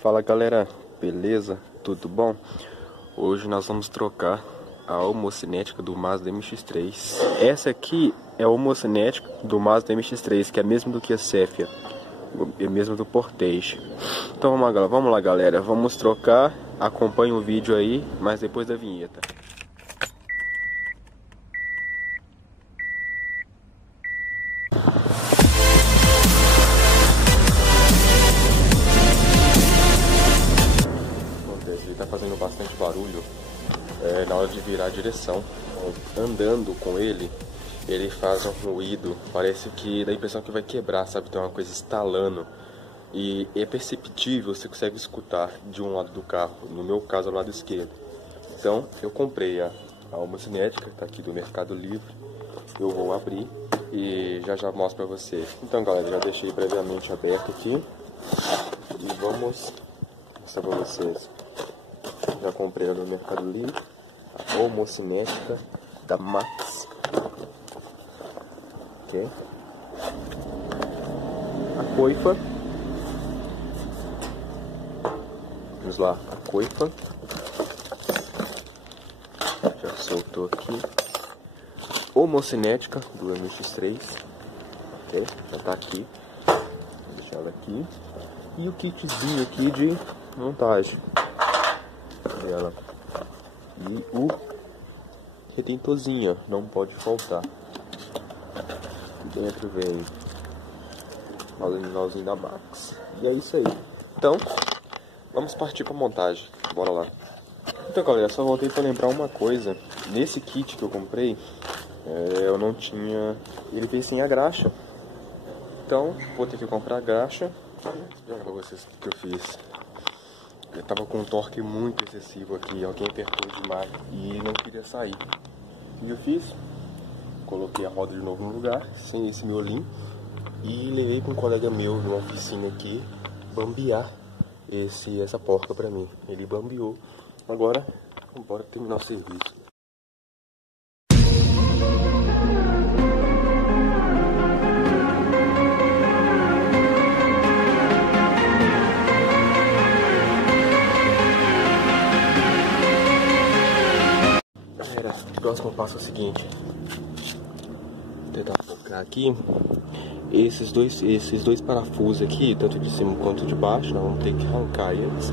Fala galera, beleza? Tudo bom? Hoje nós vamos trocar a homocinética do Mazda MX-3. Essa aqui é a homocinética do Mazda MX-3, que é a mesma do que a Cefia, é a mesma do Portage. Então vamos lá galera, vamos trocar. Acompanhe o vídeo aí, mas depois da vinheta. Ele tá fazendo bastante barulho na hora de virar a direção. Andando com ele, ele faz um ruído, parece que dá a impressão que vai quebrar, sabe? Tem uma coisa estalando. E é perceptível, você consegue escutar de um lado do carro, no meu caso, ao lado esquerdo. Então, eu comprei a homocinética, tá aqui do Mercado Livre. Eu vou abrir e já mostro pra vocês. Então, galera, já deixei previamente aberto aqui. E vamos mostrar pra vocês. Já comprei ela no Mercado Livre, a homocinética da Max. Ok. A coifa. Vamos lá, a coifa. Já soltou aqui. Homocinética do MX-3. Ok, já tá aqui. Vou deixar ela aqui. E o kitzinho aqui de montagem dela. E o retentorzinho, não pode faltar. Dentro vem o aluminózinho da Max. E é isso aí. Então, vamos partir para montagem. Bora lá. Então, galera, só voltei para lembrar uma coisa. Nesse kit que eu comprei, eu não tinha... Ele veio sem a graxa. Então, vou ter que comprar a graxa. Vou para vocês o que eu fiz. Eu tava com um torque muito excessivo aqui. Alguém apertou demais e não queria sair. O que eu fiz? Coloquei a roda de novo no lugar, sem esse miolinho. E levei com um colega meu numa oficina aqui bambear essa porca pra mim. Ele bambeou. Agora, bora terminar o serviço. Galera, o próximo passo é o seguinte. Vou tentar focar aqui. Esses dois parafusos aqui, tanto de cima quanto de baixo, nós vamos ter que arrancar eles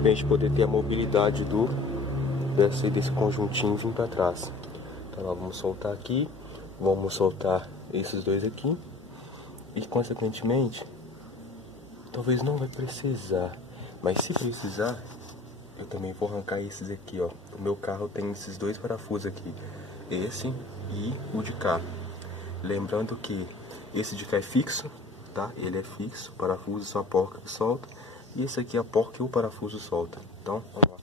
pra gente poder ter a mobilidade desse conjuntinho vir pra trás. Então nós vamos soltar aqui, vamos soltar esses dois aqui e consequentemente talvez não vai precisar, mas se precisar eu também vou arrancar esses aqui, ó. O meu carro tem esses dois parafusos aqui, esse e o de cá. Lembrando que esse de cá é fixo, tá? Ele é fixo, o parafuso só a porca que solta. E esse aqui é a porca e o parafuso solta. Então, vamos lá.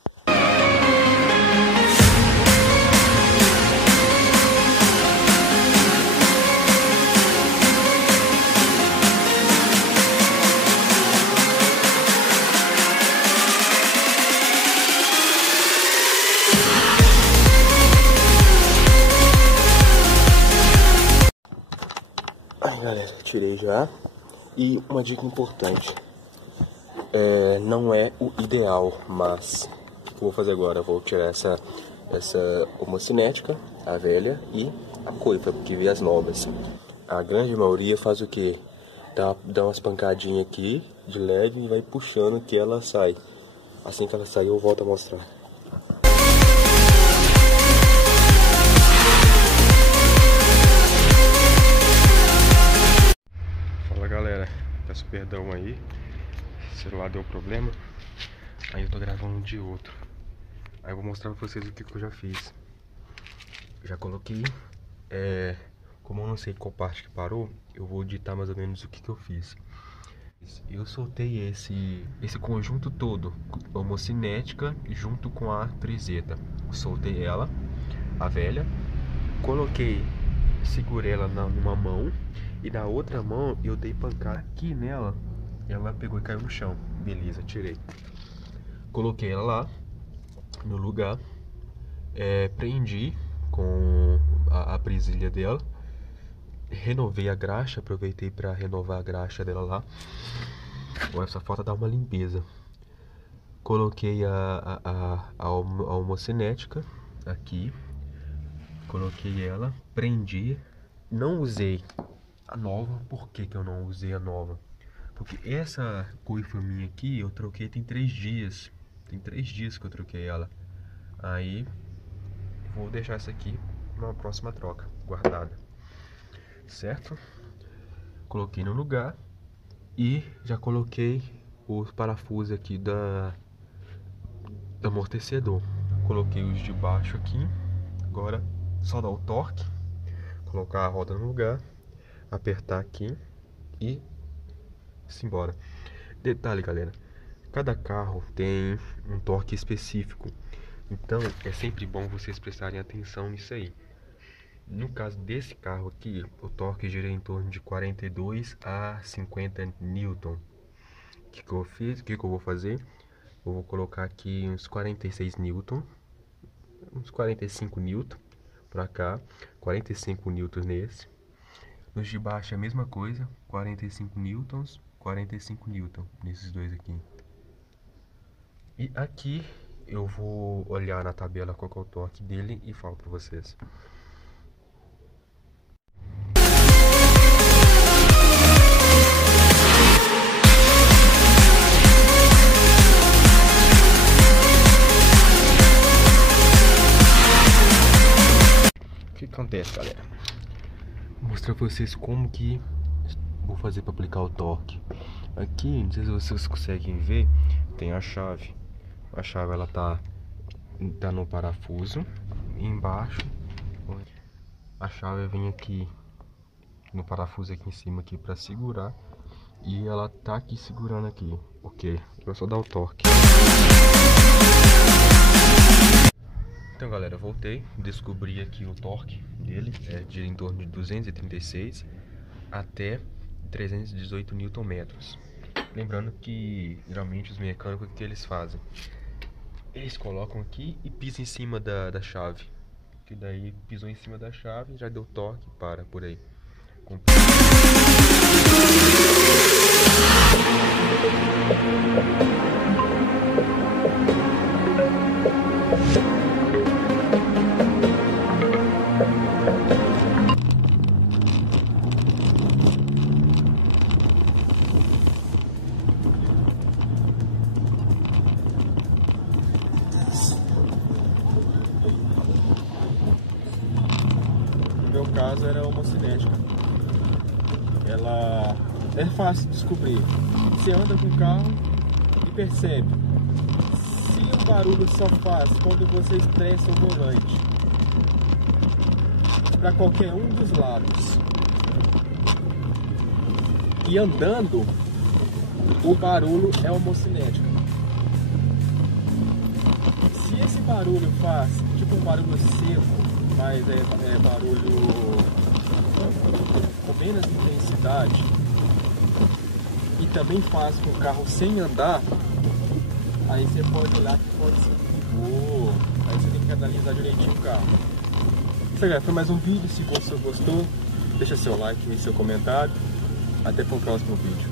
Aí galera, tirei já. E uma dica importante, não é o ideal, mas o que eu vou fazer agora? Eu vou tirar essa homocinética, a velha, e a coifa, porque vi as novas. A grande maioria faz o que? Dá umas pancadinhas aqui de leve e vai puxando que ela sai. Assim que ela sair eu volto a mostrar. Galera, peço perdão aí, o celular deu problema, aí eu tô gravando de outro. Aí eu vou mostrar pra vocês o que eu já fiz. Já coloquei, como eu não sei qual parte que parou, eu vou ditar mais ou menos o que eu fiz. Eu soltei esse conjunto todo, homocinética junto com a trizeta. Soltei ela, a velha, coloquei, segurei ela numa mão. E na outra mão eu dei pancada aqui nela. Ela pegou e caiu no chão. Beleza, tirei. Coloquei ela lá no lugar. Prendi com a presilha dela. Renovei a graxa. Aproveitei para renovar a graxa dela lá. Agora só falta dar uma limpeza. coloquei a homocinética aqui. Coloquei ela, prendi. Não usei a nova. Por que que eu não usei a nova? Porque essa coifa minha aqui eu troquei tem 3 dias. Tem 3 dias que eu troquei ela. Aí vou deixar essa aqui numa próxima troca, guardada. Certo? Coloquei no lugar. E já coloquei os parafusos aqui do amortecedor. Coloquei os de baixo aqui. Agora só dar o torque, colocar a roda no lugar, apertar aqui e simbora. Detalhe, galera, cada carro tem um torque específico, então é sempre bom vocês prestarem atenção nisso aí. No caso desse carro aqui, o torque gira em torno de 42 a 50 newton. O que eu fiz? O que eu vou fazer? Eu vou colocar aqui uns 46 newton, uns 45 newton para cá, 45 newtons nesse. Nos de baixo é a mesma coisa, 45 newtons, 45 newton nesses dois aqui. E aqui eu vou olhar na tabela qual que é o torque dele e falo para vocês. O que acontece, galera? Vou mostrar pra vocês como que vou fazer para aplicar o torque. Aqui, não sei se vocês conseguem ver, tem a chave. A chave ela tá no parafuso. E embaixo a chave vem aqui no parafuso aqui em cima aqui para segurar. E ela tá aqui segurando aqui. Ok, eu só dar o torque. Então, galera, eu voltei, descobri aqui o torque dele, de em torno de 236 até 318 Nm. Lembrando que geralmente os mecânicos, o que eles fazem? Eles colocam aqui e pisam em cima da chave. Que daí pisou em cima da chave, já deu torque, para por aí. No meu caso era uma cinética. Ela é fácil de descobrir. Você anda com o carro e percebe. Se o barulho só faz quando você estressa o volante para qualquer um dos lados e andando, o barulho é homocinético. Se esse barulho faz tipo um barulho seco, mas é barulho com menos intensidade e também faz com o carro sem andar, aí você pode olhar que pode ser perigoso. Aí você tem que analisar direitinho o carro. Isso aí, foi mais um vídeo. Se você gostou, deixa seu like e seu comentário. Até para o próximo vídeo.